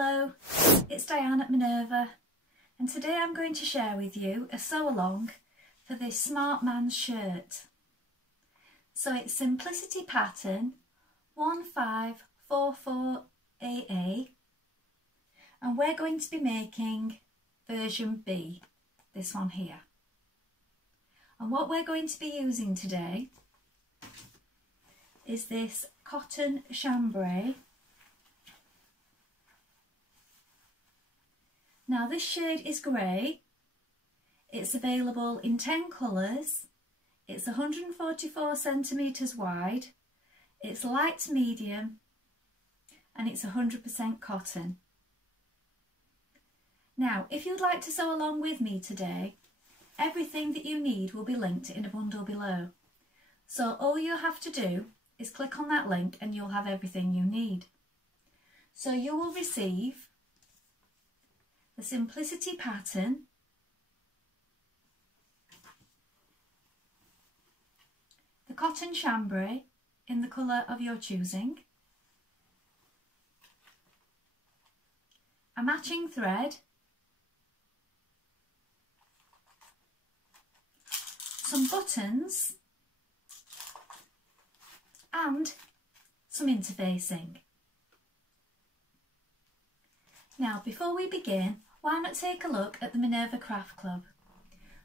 Hello, it's Diane at Minerva, and today I'm going to share with you a sew along for this Smart Man's shirt. So it's Simplicity Pattern 1544AA, and we're going to be making version B, this one here. And what we're going to be using today is this cotton chambray. Now this shade is grey, it's available in 10 colours, it's 144 centimetres wide, it's light to medium, and it's 100% cotton. Now if you'd like to sew along with me today, everything that you need will be linked in a bundle below. So all you have to do is click on that link and you'll have everything you need. So you will receive the Simplicity Pattern, the cotton chambray in the colour of your choosing, a matching thread, some buttons and some interfacing. Now before we begin, why not take a look at the Minerva Craft Club?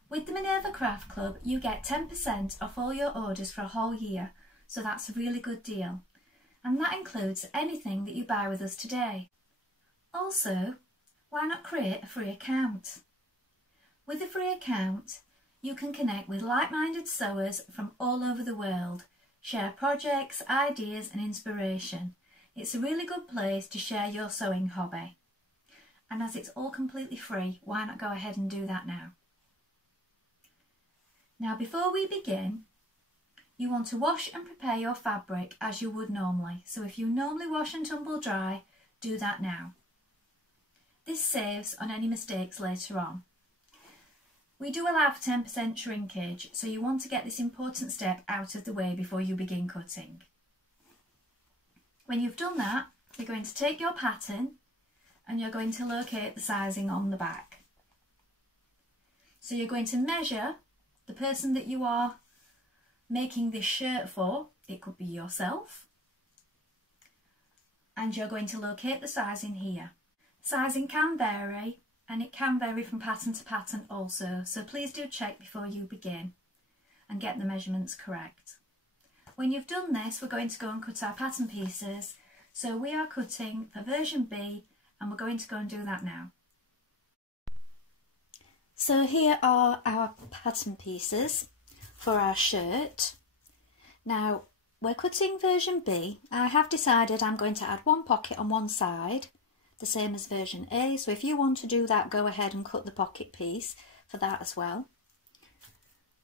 With the Minerva Craft Club you get 10% off all your orders for a whole year, so that's a really good deal. And that includes anything that you buy with us today. Also, why not create a free account? With a free account you can connect with like-minded sewers from all over the world, share projects, ideas and inspiration. It's a really good place to share your sewing hobby. And as it's all completely free, why not go ahead and do that now? Now before we begin, you want to wash and prepare your fabric as you would normally. So if you normally wash and tumble dry, do that now. This saves on any mistakes later on. We do allow for 10% shrinkage, so you want to get this important step out of the way before you begin cutting. When you've done that, you're going to take your pattern and you're going to locate the sizing on the back. So you're going to measure the person that you are making this shirt for, it could be yourself, and you're going to locate the sizing here. Sizing can vary, and it can vary from pattern to pattern also, so please do check before you begin and get the measurements correct. When you've done this, we're going to go and cut our pattern pieces. So we are cutting for version B, and we're going to go and do that now. So here are our pattern pieces for our shirt. Now we're cutting version B. I have decided I'm going to add one pocket on one side, the same as version A, so if you want to do that, go ahead and cut the pocket piece for that as well.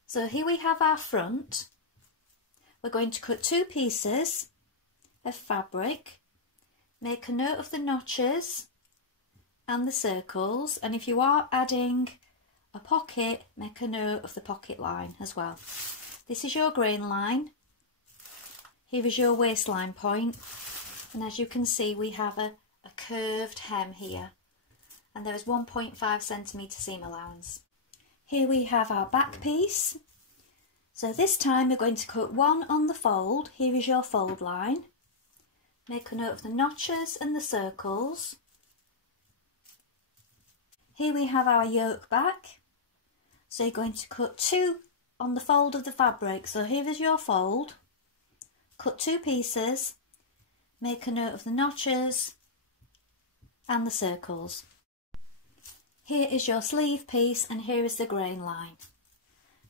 So here we have our front. We're going to cut two pieces of fabric, make a note of the notches and the circles, and if you are adding a pocket, make a note of the pocket line as well. This is your grain line, here is your waistline point, and as you can see we have a curved hem here, and there is 1.5 centimetre seam allowance. Here we have our back piece. So this time we're going to cut one on the fold. Here is your fold line. Make a note of the notches and the circles. Here we have our yoke back. So you're going to cut two on the fold of the fabric. So here is your fold. Cut two pieces. Make a note of the notches and the circles. Here is your sleeve piece, and here is the grain line.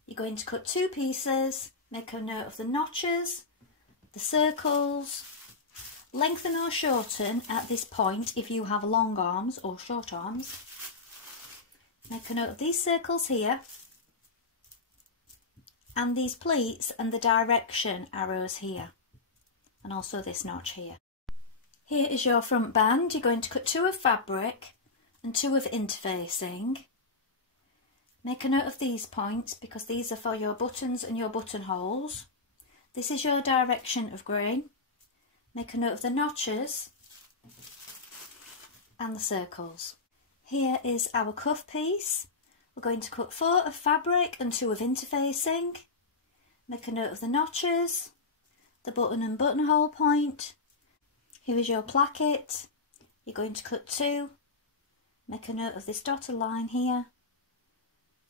You're going to cut two pieces, make a note of the notches, the circles, lengthen or shorten at this point if you have long arms or short arms. Make a note of these circles here, and these pleats and the direction arrows here, and also this notch here. Here is your front band. You're going to cut two of fabric and two of interfacing. Make a note of these points because these are for your buttons and your buttonholes. This is your direction of grain. Make a note of the notches and the circles. Here is our cuff piece. We're going to cut 4 of fabric and 2 of interfacing. Make a note of the notches, the button and buttonhole point. Here is your placket. You're going to cut 2. Make a note of this dotted line here.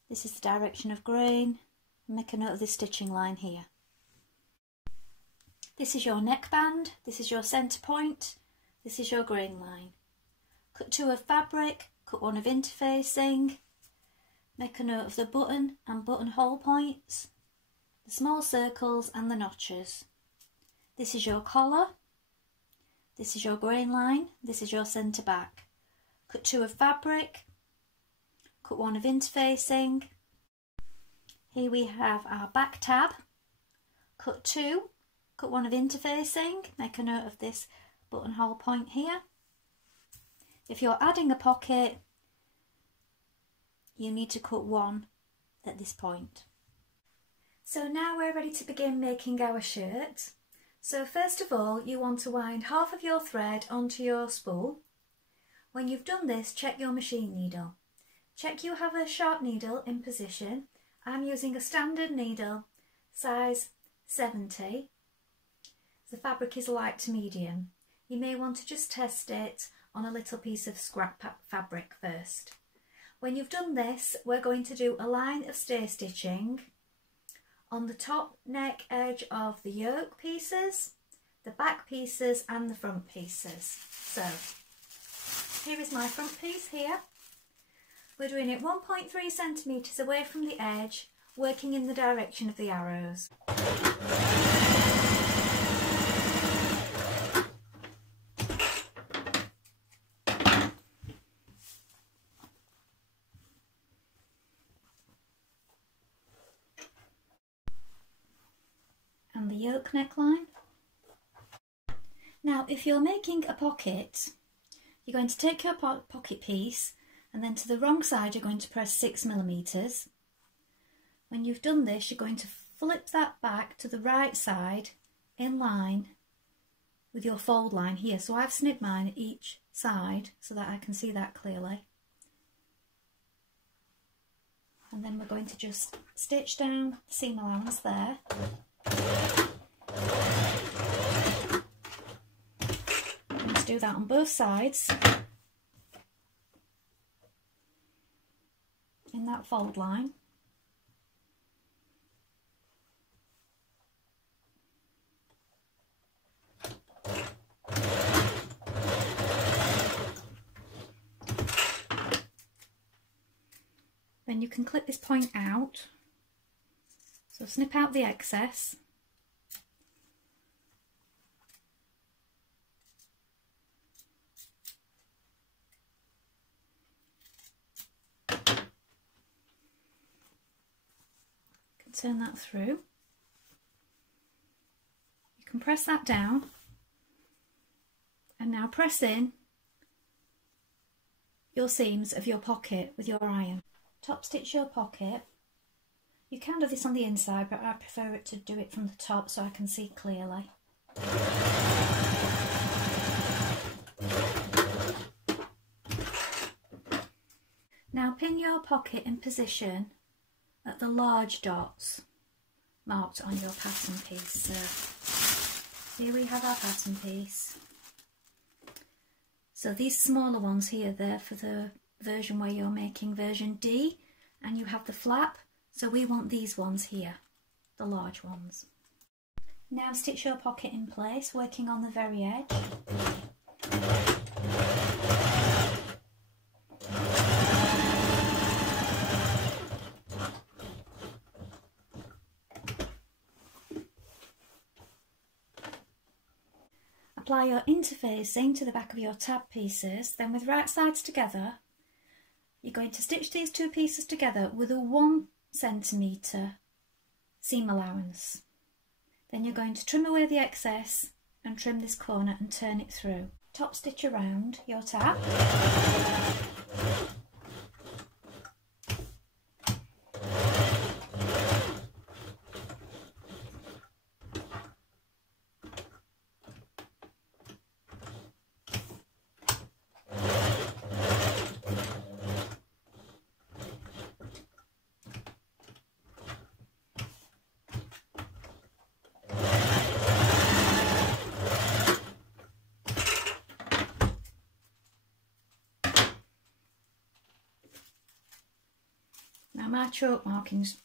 This is the direction of grain. Make a note of this stitching line here. This is your neckband. This is your centre point. This is your grain line. Cut 2 of fabric, cut 1 of interfacing. Make a note of the button and buttonhole points, the small circles and the notches. This is your collar. This is your grain line. This is your centre back. Cut 2 of fabric, cut 1 of interfacing. Here we have our back tab. Cut 2, cut 1 of interfacing. Make a note of this buttonhole point here. If you're adding a pocket, you need to cut 1 at this point. So now we're ready to begin making our shirt. So first of all, you want to wind half of your thread onto your spool. When you've done this, check your machine needle. Check you have a sharp needle in position. I'm using a standard needle, size 70. The fabric is light to medium. You may want to just test it on a little piece of scrap fabric first. When you've done this, we're going to do a line of stay stitching on the top neck edge of the yoke pieces, the back pieces and the front pieces. So here is my front piece here. We're doing it 1.3 centimetres away from the edge, working in the direction of the arrows. And the yoke neckline. Now if you're making a pocket, you're going to take your pocket piece and then to the wrong side you're going to press 6mm. When you've done this, you're going to flip that back to the right side in line with your fold line here. So I've snipped mine at each side so that I can see that clearly. And then we're going to just stitch down the seam allowance there. Let's do that on both sides in that fold line. Then you can clip this point out, so snip out the excess. Turn that through. You can press that down and now press in your seams of your pocket with your iron. Top stitch your pocket. You can do this on the inside, but I prefer it to do it from the top so I can see clearly. Now pin your pocket in position at the large dots marked on your pattern piece. So here we have our pattern piece. So these smaller ones here, they're for the version where you're making version D and you have the flap, so we want these ones here, the large ones. Now stitch your pocket in place, working on the very edge. Apply your interfacing to the back of your tab pieces, then with right sides together, you're going to stitch these two pieces together with a 1 centimetre seam allowance. Then you're going to trim away the excess and trim this corner and turn it through. Top stitch around your tab. Now my choke marking's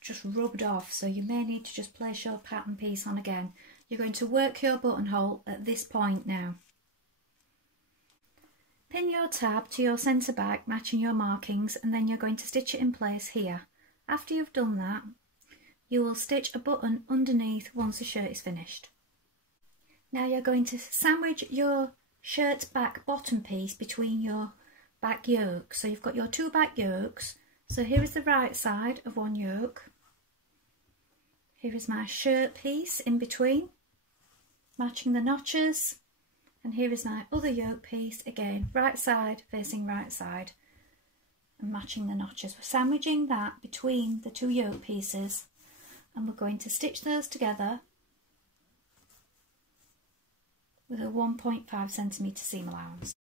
just rubbed off, so you may need to just place your pattern piece on again. You're going to work your buttonhole at this point now. Pin your tab to your centre back, matching your markings, and then you're going to stitch it in place here. After you've done that, you will stitch a button underneath once the shirt is finished. Now you're going to sandwich your shirt back bottom piece between your back yoke. So you've got your two back yokes. So here is the right side of one yoke. Here is my shirt piece in between, matching the notches. And here is my other yoke piece, again, right side facing right side and matching the notches. We're sandwiching that between the two yoke pieces and we're going to stitch those together with a 1.5 centimetre seam allowance.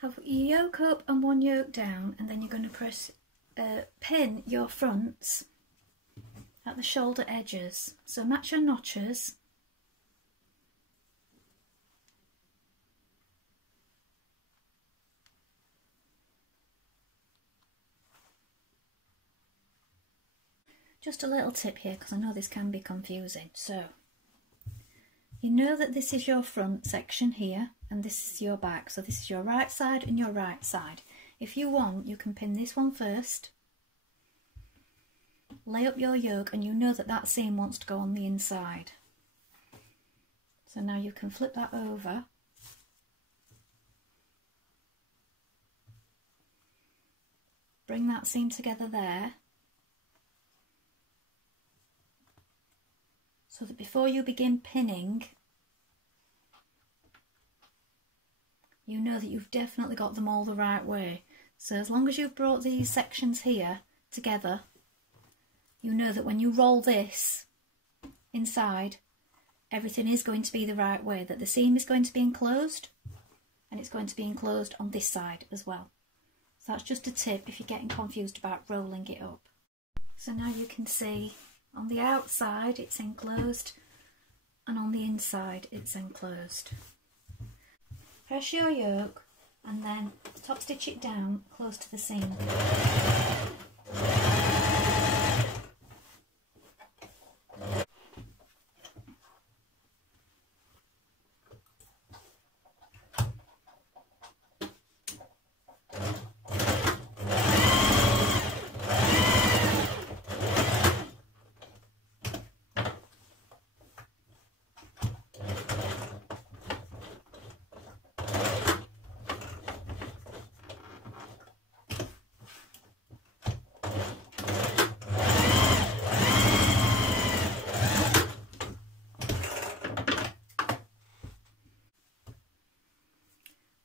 Have your yoke up and one yoke down, and then you're going to pin your fronts at the shoulder edges. So match your notches. Just a little tip here, because I know this can be confusing. So you know that this is your front section here and this is your back. So this is your right side and your right side. If you want, you can pin this one first, lay up your yoke, and you know that that seam wants to go on the inside. So now you can flip that over. Bring that seam together there. So that before you begin pinning, you know that you've definitely got them all the right way. So as long as you've brought these sections here together, you know that when you roll this inside, everything is going to be the right way, that the seam is going to be enclosed, and it's going to be enclosed on this side as well. So that's just a tip if you're getting confused about rolling it up. So now you can see on the outside it's enclosed and on the inside it's enclosed. Press your yoke and then top stitch it down close to the seam.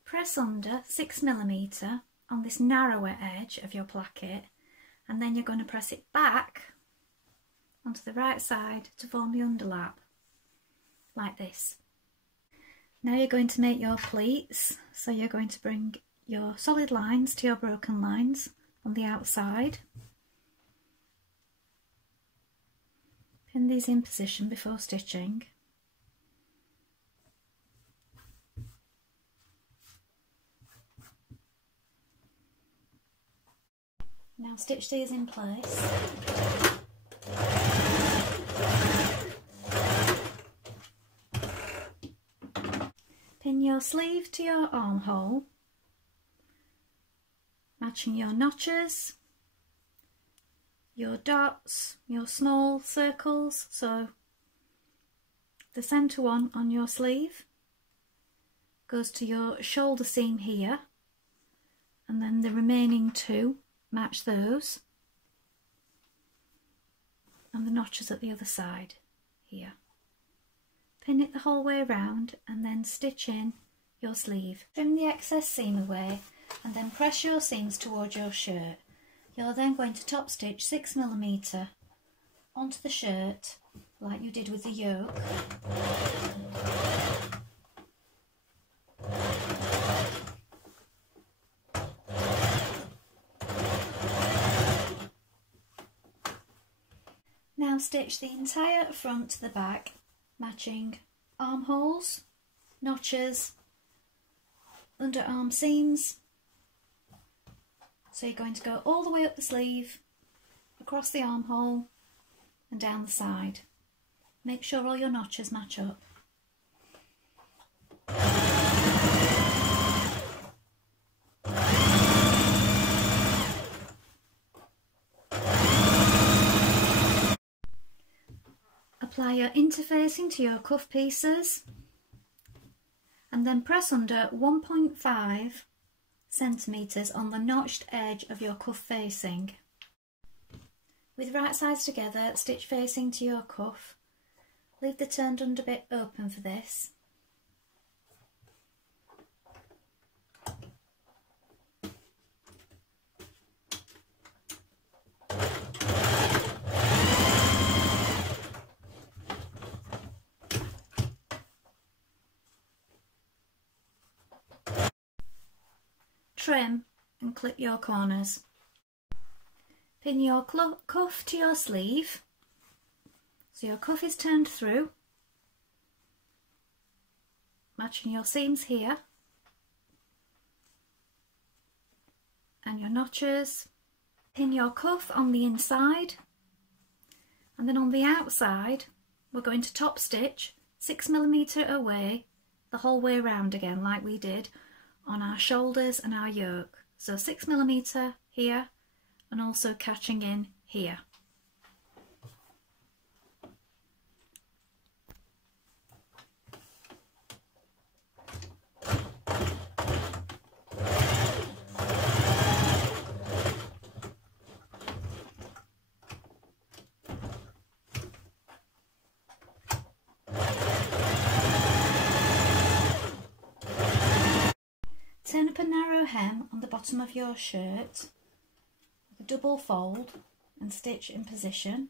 Press under 6mm on this narrower edge of your placket, and then you're going to press it back onto the right side to form the underlap, like this. Now you're going to make your pleats, so you're going to bring your solid lines to your broken lines on the outside. Pin these in position before stitching. Now stitch these in place. Pin your sleeve to your armhole, matching your notches, your dots, your small circles. So the centre one on your sleeve goes to your shoulder seam here, and then the remaining two match those, and the notches at the other side here. Pin it the whole way around and then stitch in your sleeve. Trim the excess seam away and then press your seams towards your shirt. You're then going to top stitch 6mm onto the shirt like you did with the yoke. stitch the entire front to the back, matching armholes, notches, underarm seams. So you're going to go all the way up the sleeve, across the armhole and down the side. Make sure all your notches match up. Apply your interfacing to your cuff pieces and then press under 1.5 centimetres on the notched edge of your cuff facing. With right sides together, stitch facing to your cuff. Leave the turned under bit open for this. Trim and clip your corners. Pin your cuff to your sleeve, so your cuff is turned through, matching your seams here, and your notches. Pin your cuff on the inside, and then on the outside we're going to top stitch 6mm away the whole way round again, like we did on our shoulders and our yoke. So 6mm here and also catching in here. Turn up a narrow hem on the bottom of your shirt with a double fold and stitch in position.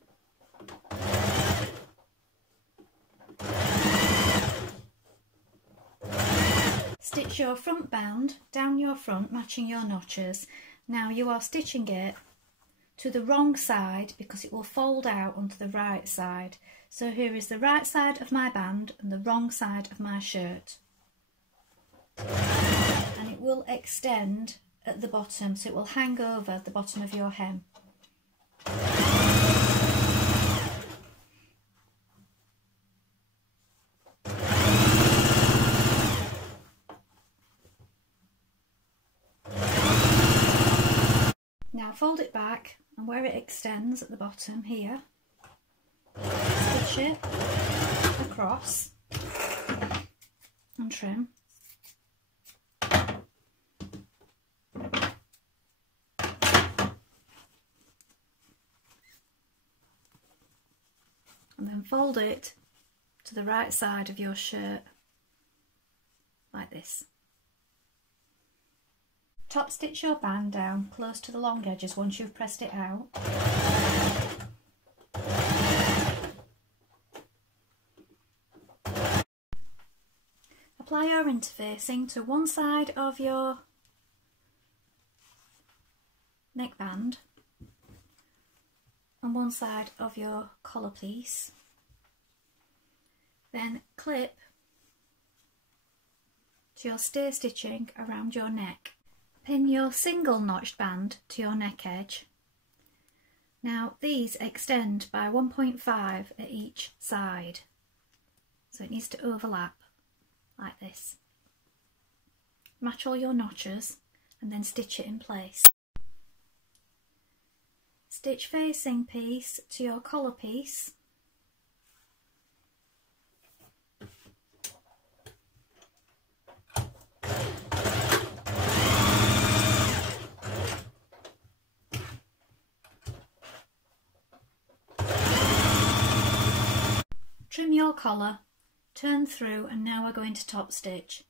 Stitch your front band down your front, matching your notches. Now you are stitching it to the wrong side because it will fold out onto the right side. So here is the right side of my band and the wrong side of my shirt. And it will extend at the bottom, so it will hang over the bottom of your hem. Now fold it back, and where it extends at the bottom here, stitch it across and trim. And then fold it to the right side of your shirt, like this. Top stitch your band down close to the long edges once you've pressed it out. Apply your interfacing to one side of your neckband and one side of your collar piece. Then clip to your stay stitching around your neck. Pin your single notched band to your neck edge. Now these extend by 1.5 at each side, so it needs to overlap like this. Match all your notches and then stitch it in place. Stitch facing piece to your collar piece. Trim your collar, turn through, and now we're going to top stitch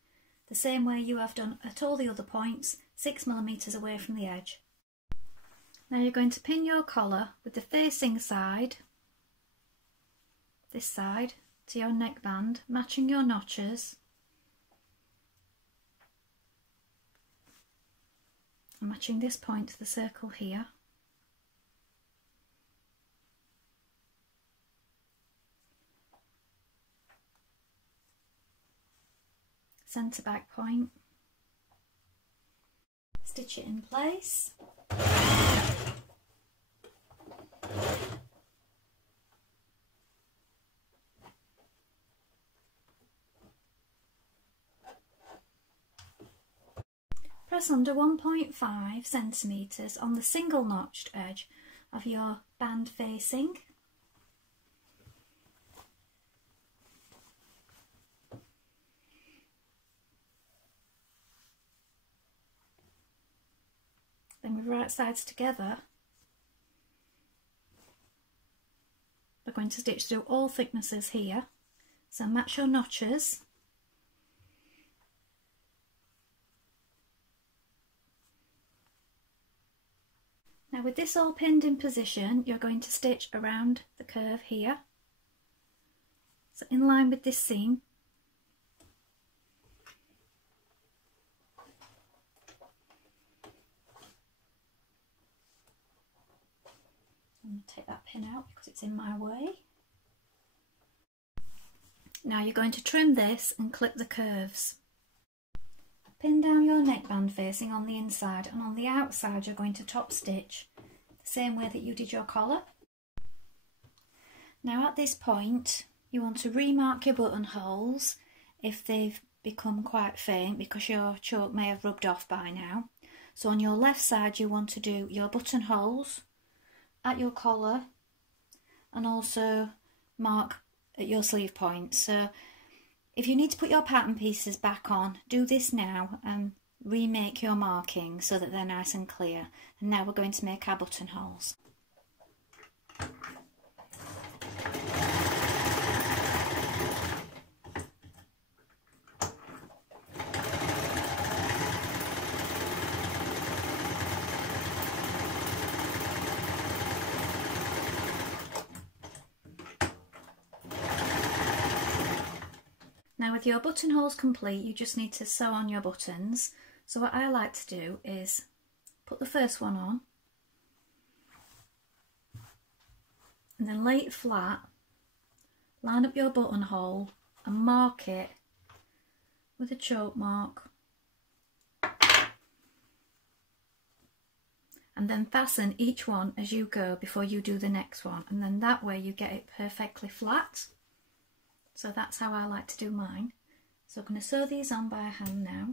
the same way you have done at all the other points, 6mm away from the edge. Now you're going to pin your collar with the facing side, this side, to your neckband, matching your notches, and matching this point to the circle here. centre back point, stitch it in place. Press under 1.5 centimetres on the single notched edge of your band facing. Then with right sides together, we're going to stitch through all thicknesses here, so match your notches. Now with this all pinned in position, you're going to stitch around the curve here, so in line with this seam. I'm going to take that pin out because it's in my way. Now you're going to trim this and clip the curves. Pin down your neckband facing on the inside, and on the outside you're going to top stitch the same way that you did your collar. Now at this point you want to remark your buttonholes if they've become quite faint because your choke may have rubbed off by now. So on your left side you want to do your buttonholes at your collar and also mark at your sleeve point. So if you need to put your pattern pieces back on, do this now and remake your markings so that they're nice and clear. And now we're going to make our buttonholes. Now with your buttonholes complete, you just need to sew on your buttons. So what I like to do is put the first one on and then lay it flat, line up your buttonhole and mark it with a choke mark, and then fasten each one as you go before you do the next one, and then that way you get it perfectly flat. So that's how I like to do mine. So I'm going to sew these on by hand now.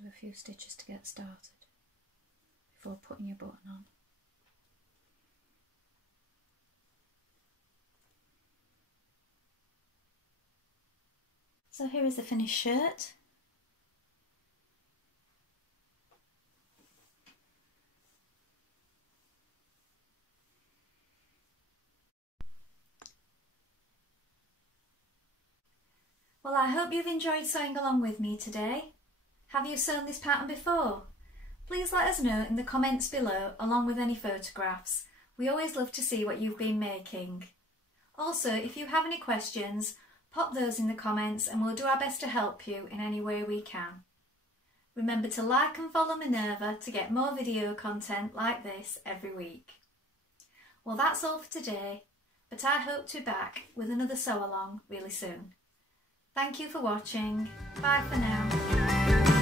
Do a few stitches to get started before putting your button on. So here is the finished shirt. Well, I hope you've enjoyed sewing along with me today. Have you sewn this pattern before? Please let us know in the comments below along with any photographs. We always love to see what you've been making. Also, if you have any questions, pop those in the comments and we'll do our best to help you in any way we can. Remember to like and follow Minerva to get more video content like this every week. Well, that's all for today, but I hope to be back with another sew along really soon. Thank you for watching. Bye for now.